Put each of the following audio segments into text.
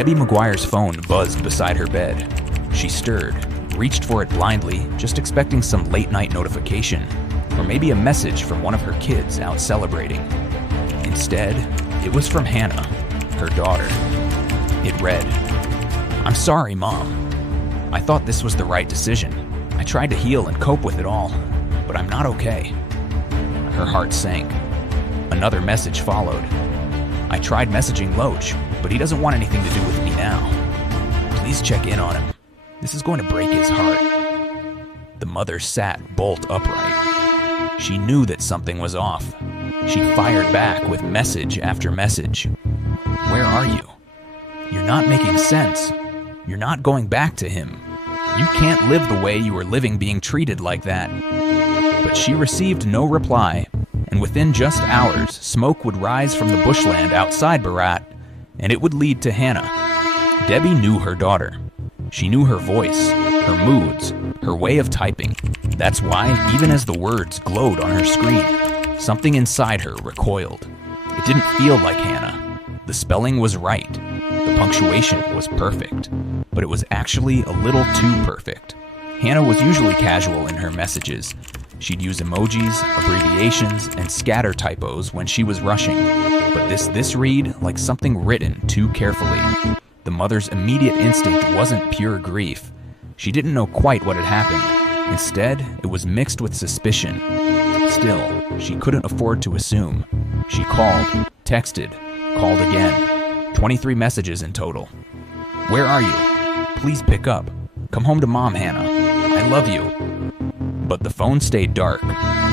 Debbie McGuire's phone buzzed beside her bed. She stirred, reached for it blindly, just expecting some late-night notification, or maybe a message from one of her kids out celebrating. Instead, it was from Hannah, her daughter. It read, "I'm sorry, Mom. I thought this was the right decision. I tried to heal and cope with it all, but I'm not okay." Her heart sank. Another message followed. "I tried messaging Loach, but he doesn't want anything to do with me now. Please check in on him. This is going to break his heart." The mother sat bolt upright. She knew that something was off. She fired back with message after message. "Where are you? You're not making sense. You're not going back to him. You can't live the way you were living being treated like that." But she received no reply, and within just hours, smoke would rise from the bushland outside Ballarat, and it would lead to Hannah. Debbie knew her daughter. She knew her voice, her moods, her way of typing. That's why, even as the words glowed on her screen, something inside her recoiled. It didn't feel like Hannah. The spelling was right. The punctuation was perfect. But it was actually a little too perfect. Hannah was usually casual in her messages. She'd use emojis, abbreviations, and scatter typos when she was rushing. But this read like something written too carefully. The mother's immediate instinct wasn't pure grief. She didn't know quite what had happened. Instead, it was mixed with suspicion. Still, she couldn't afford to assume. She called, texted, called again. 23 messages in total. "Where are you? Please pick up. Come home to Mom, Hannah. I love you." But the phone stayed dark.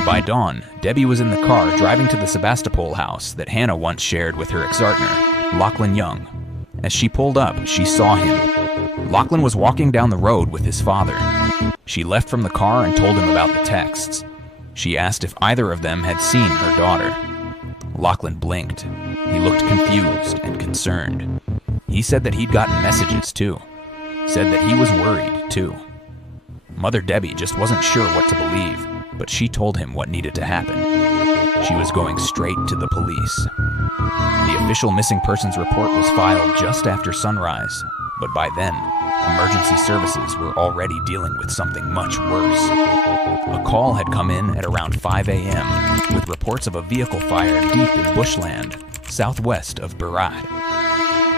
By dawn, Debbie was in the car driving to the Sebastopol house that Hannah once shared with her ex-partner, Lachlan Young. As she pulled up, she saw him. Lachlan was walking down the road with his father. She left from the car and told him about the texts. She asked if either of them had seen her daughter. Lachlan blinked. He looked confused and concerned. He said that he'd gotten messages too. Said that he was worried too. Mother Debbie just wasn't sure what to believe, but she told him what needed to happen. She was going straight to the police. The official missing persons report was filed just after sunrise, but by then, emergency services were already dealing with something much worse. A call had come in at around 5 a.m. with reports of a vehicle fire deep in bushland, southwest of Ballarat.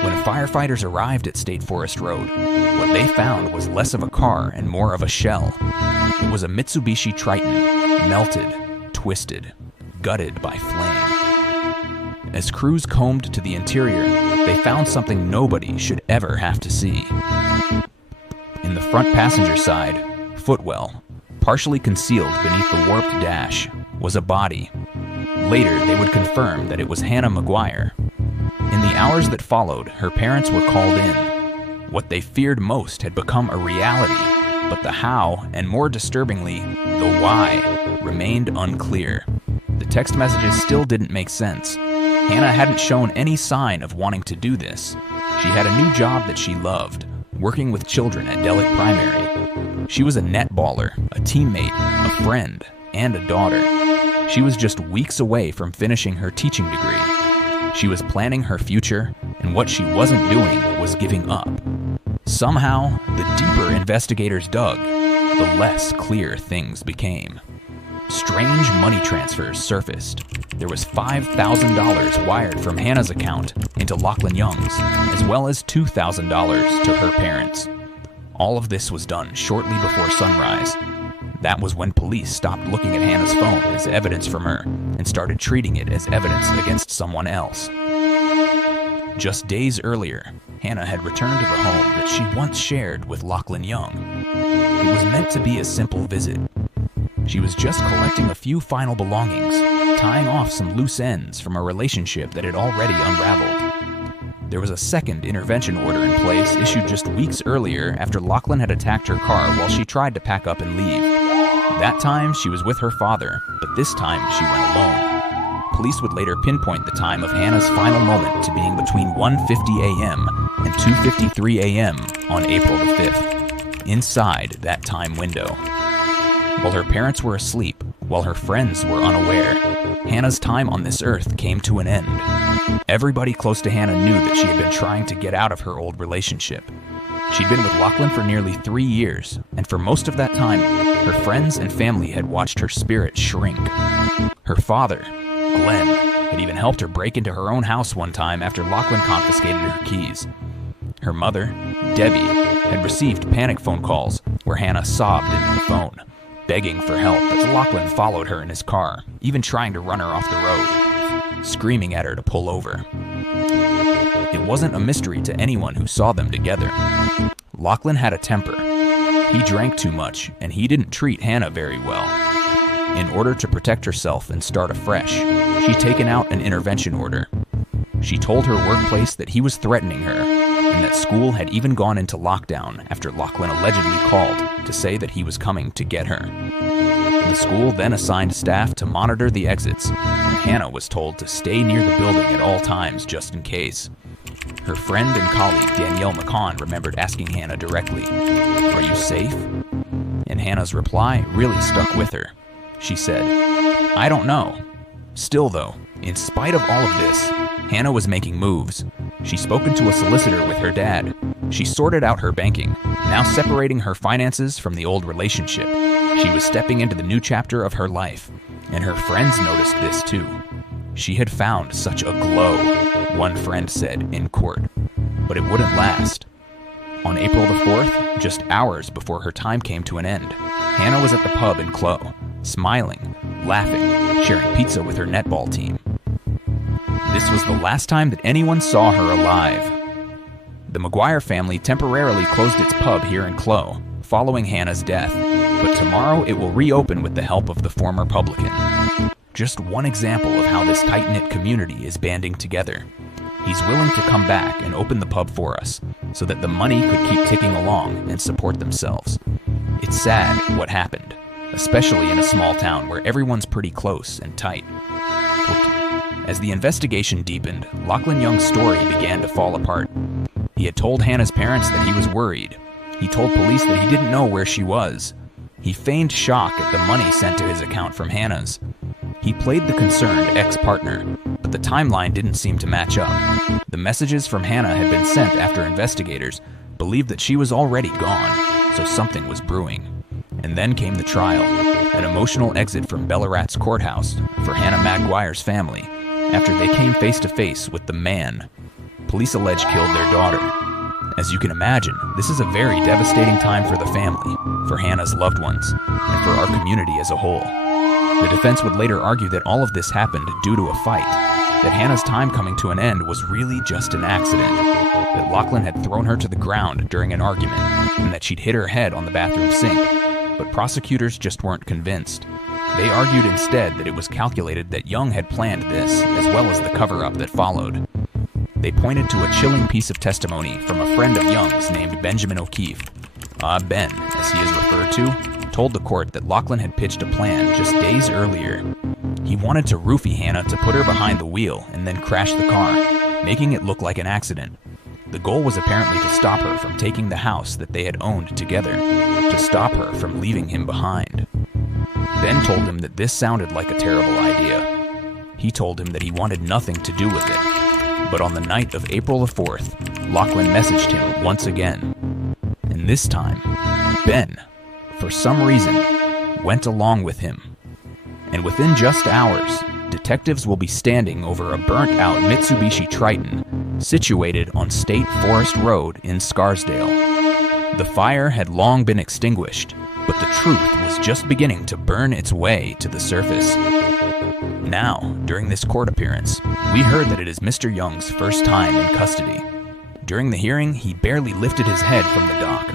When firefighters arrived at State Forest Road, what they found was less of a car and more of a shell. It was a Mitsubishi Triton, melted, twisted, gutted by flame. As crews combed to the interior, they found something nobody should ever have to see. In the front passenger side, footwell, partially concealed beneath the warped dash, was a body. Later, they would confirm that it was Hannah McGuire. In the hours that followed, her parents were called in. What they feared most had become a reality, but the how, and more disturbingly, the why, remained unclear. The text messages still didn't make sense. Hannah hadn't shown any sign of wanting to do this. She had a new job that she loved, working with children at Delic Primary. She was a netballer, a teammate, a friend, and a daughter. She was just weeks away from finishing her teaching degree. She was planning her future, and what she wasn't doing was giving up. Somehow, the deeper investigators dug, the less clear things became. Strange money transfers surfaced. There was $5,000 wired from Hannah's account into Lachlan Young's, as well as $2,000 to her parents. All of this was done shortly before sunrise. That was when police stopped looking at Hannah's phone as evidence from her and started treating it as evidence against someone else. Just days earlier, Hannah had returned to the home that she once shared with Lachlan Young. It was meant to be a simple visit. She was just collecting a few final belongings, tying off some loose ends from a relationship that had already unraveled. There was a second intervention order in place issued just weeks earlier after Lachlan had attacked her car while she tried to pack up and leave. That time, she was with her father, but this time she went alone. Police would later pinpoint the time of Hannah's final moment to being between 1:50 a.m. and 2:53 a.m. on April the 5th, inside that time window. While her parents were asleep, while her friends were unaware, Hannah's time on this earth came to an end. Everybody close to Hannah knew that she had been trying to get out of her old relationship. She'd been with Lachlan for nearly 3 years, and for most of that time, her friends and family had watched her spirit shrink. Her father, Glenn, had even helped her break into her own house one time after Lachlan confiscated her keys. Her mother, Debbie, had received panic phone calls where Hannah sobbed into the phone, begging for help as Lachlan followed her in his car, even trying to run her off the road, screaming at her to pull over. It wasn't a mystery to anyone who saw them together. Lachlan had a temper. He drank too much, and he didn't treat Hannah very well. In order to protect herself and start afresh, she'd taken out an intervention order. She told her workplace that he was threatening her, and that school had even gone into lockdown after Lachlan allegedly called to say that he was coming to get her. The school then assigned staff to monitor the exits, and Hannah was told to stay near the building at all times just in case. Her friend and colleague Danielle McCon remembered asking Hannah directly, "Are you safe?" And Hannah's reply really stuck with her. She said, "I don't know." Still though, in spite of all of this, Hannah was making moves. She'd spoken to a solicitor with her dad. She sorted out her banking, now separating her finances from the old relationship. She was stepping into the new chapter of her life, and her friends noticed this too. She had found such a glow, one friend said in court, but it wouldn't last. On April the 4th, just hours before her time came to an end, Hannah was at the pub in Clough, smiling, laughing, sharing pizza with her netball team. This was the last time that anyone saw her alive. The McGuire family temporarily closed its pub here in Clough, following Hannah's death, but tomorrow it will reopen with the help of the former publican. Just one example of how this tight-knit community is banding together. He's willing to come back and open the pub for us, so that the money could keep ticking along and support themselves. It's sad what happened, especially in a small town where everyone's pretty close and tight. As the investigation deepened, Lachlan Young's story began to fall apart. He had told Hannah's parents that he was worried. He told police that he didn't know where she was. He feigned shock at the money sent to his account from Hannah's. He played the concerned ex-partner, but the timeline didn't seem to match up. The messages from Hannah had been sent after investigators believed that she was already gone, so something was brewing. And then came the trial, an emotional exit from Ballarat's courthouse for Hannah McGuire's family, after they came face to face with the man police allege killed their daughter. As you can imagine, this is a very devastating time for the family, for Hannah's loved ones, and for our community as a whole. The defense would later argue that all of this happened due to a fight, that Hannah's time coming to an end was really just an accident, that Lachlan had thrown her to the ground during an argument, and that she'd hit her head on the bathroom sink. But prosecutors just weren't convinced. They argued instead that it was calculated that Young had planned this, as well as the cover-up that followed. They pointed to a chilling piece of testimony from a friend of Young's named Benjamin O'Keefe. Ben, as he is referred to, told the court that Lachlan had pitched a plan just days earlier. He wanted to roofie Hannah to put her behind the wheel and then crash the car, making it look like an accident. The goal was apparently to stop her from taking the house that they had owned together, to stop her from leaving him behind. Ben told him that this sounded like a terrible idea. He told him that he wanted nothing to do with it. But on the night of April the 4th, Lachlan messaged him once again. And this time, Ben, for some reason, went along with him. And within just hours, detectives will be standing over a burnt-out Mitsubishi Triton situated on State Forest Road in Scarsdale. The fire had long been extinguished, but the truth was just beginning to burn its way to the surface. Now, during this court appearance, we heard that it is Mr. Young's first time in custody. During the hearing, he barely lifted his head from the dock.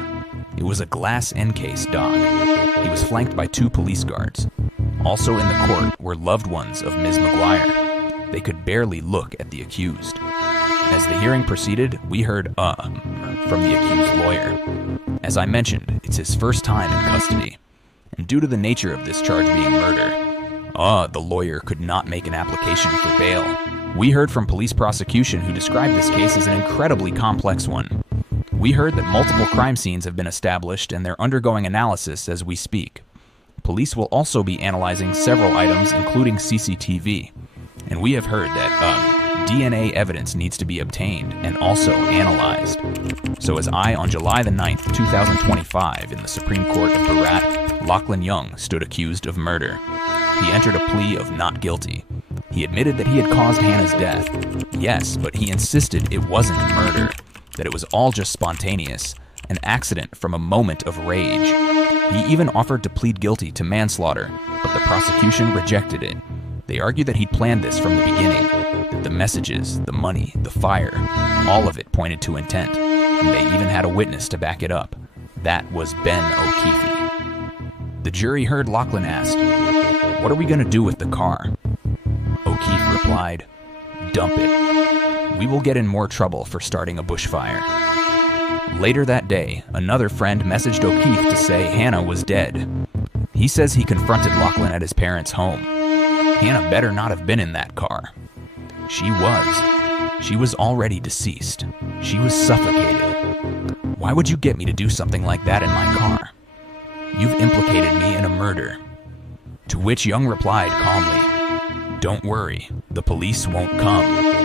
It was a glass encased dock. He was flanked by 2 police guards. Also in the court were loved ones of Ms. McGuire. They could barely look at the accused. As the hearing proceeded, we heard from the accused lawyer. As I mentioned, it's his first time in custody. And due to the nature of this charge being murder, the lawyer could not make an application for bail. We heard from police prosecution who described this case as an incredibly complex one. We heard that multiple crime scenes have been established and they're undergoing analysis as we speak. police will also be analyzing several items, including CCTV. And we have heard that DNA evidence needs to be obtained and also analyzed. So as on July the 9th, 2025, in the Supreme Court of Ballarat, Lachlan Young stood accused of murder. He entered a plea of not guilty. He admitted that he had caused Hannah's death. Yes, but he insisted it wasn't murder, that it was all just spontaneous, an accident from a moment of rage. He even offered to plead guilty to manslaughter, but the prosecution rejected it. They argued that he'd planned this from the beginning, that the messages, the money, the fire, all of it pointed to intent, and they even had a witness to back it up. That was Ben O'Keefe. The jury heard Lachlan asked, "What are we going to do with the car?" O'Keefe replied, "Dump it. We will get in more trouble for starting a bushfire." Later that day, another friend messaged O'Keefe to say Hannah was dead. He says he confronted Lachlan at his parents' home. Hannah better not have been in that car. She was. She was already deceased. She was suffocated. Why would you get me to do something like that in my car? You've implicated me in a murder. To which Young replied calmly, "Don't worry, the police won't come."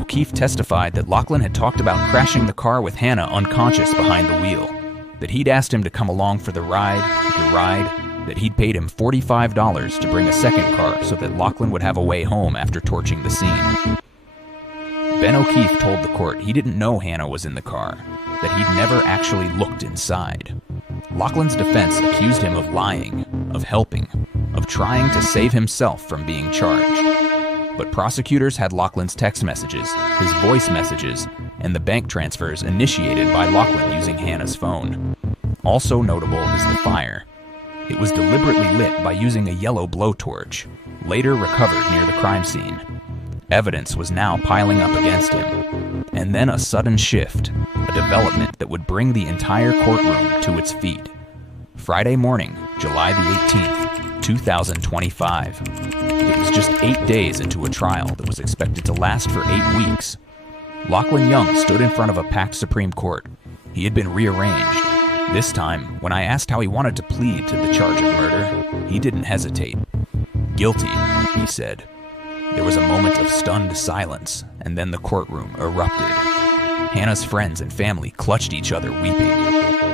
O'Keefe testified that Lachlan had talked about crashing the car with Hannah unconscious behind the wheel, that he'd asked him to come along for the ride, that he'd paid him $45 to bring a second car so that Lachlan would have a way home after torching the scene. Ben O'Keefe told the court he didn't know Hannah was in the car, that he'd never actually looked inside. Lachlan's defense accused him of lying, of helping, of trying to save himself from being charged. But prosecutors had Lachlan's text messages, his voice messages, and the bank transfers initiated by Lachlan using Hannah's phone. Also notable is the fire. It was deliberately lit by using a yellow blowtorch, later recovered near the crime scene. Evidence was now piling up against him. And then a sudden shift, a development that would bring the entire courtroom to its feet. Friday morning, July the 18th, 2025. It was just 8 days into a trial that was expected to last for 8 weeks. Lachlan Young stood in front of a packed Supreme Court. He had been rearranged. This time, when I asked how he wanted to plead to the charge of murder, he didn't hesitate. "Guilty," he said. There was a moment of stunned silence, and then the courtroom erupted. Hannah's friends and family clutched each other weeping.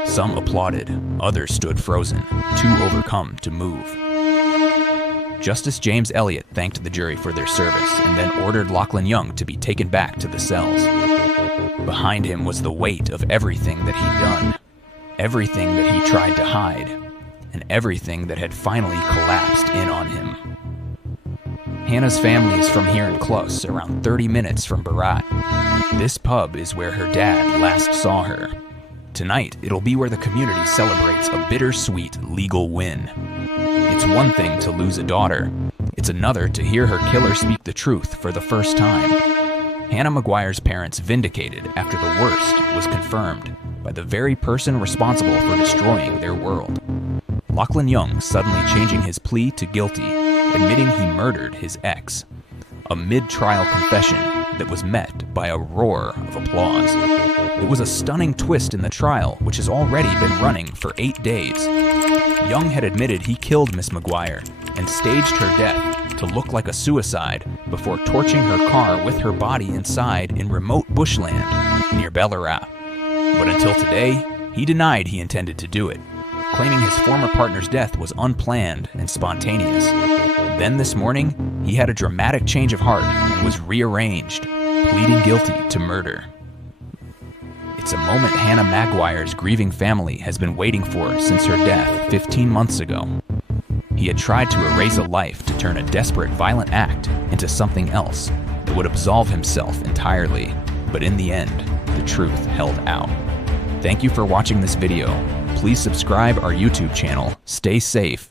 Some applauded, others stood frozen, too overcome to move. Justice James Elliott thanked the jury for their service and then ordered Lachlan Young to be taken back to the cells. Behind him was the weight of everything that he'd done, everything that he tried to hide, and everything that had finally collapsed in on him. Hannah's family is from here in Clunes, around 30 minutes from Ballarat. This pub is where her dad last saw her. Tonight, it'll be where the community celebrates a bittersweet legal win. It's one thing to lose a daughter. It's another to hear her killer speak the truth for the first time. Hannah McGuire's parents vindicated after the worst was confirmed by the very person responsible for destroying their world. Lachlan Young suddenly changing his plea to guilty, admitting he murdered his ex. A mid-trial confession that was met by a roar of applause. It was a stunning twist in the trial, which has already been running for 8 days. Young had admitted he killed Ms McGuire and staged her death to look like a suicide before torching her car with her body inside in remote bushland near Ballarat. But until today, he denied he intended to do it, claiming his former partner's death was unplanned and spontaneous. Then this morning, he had a dramatic change of heart and was rearranged, pleading guilty to murder. It's a moment Hannah McGuire's grieving family has been waiting for since her death 15 months ago. He had tried to erase a life to turn a desperate, violent act into something else that would absolve himself entirely, but in the end, the truth held out. Thank you for watching this video. Please subscribe our YouTube channel, stay safe,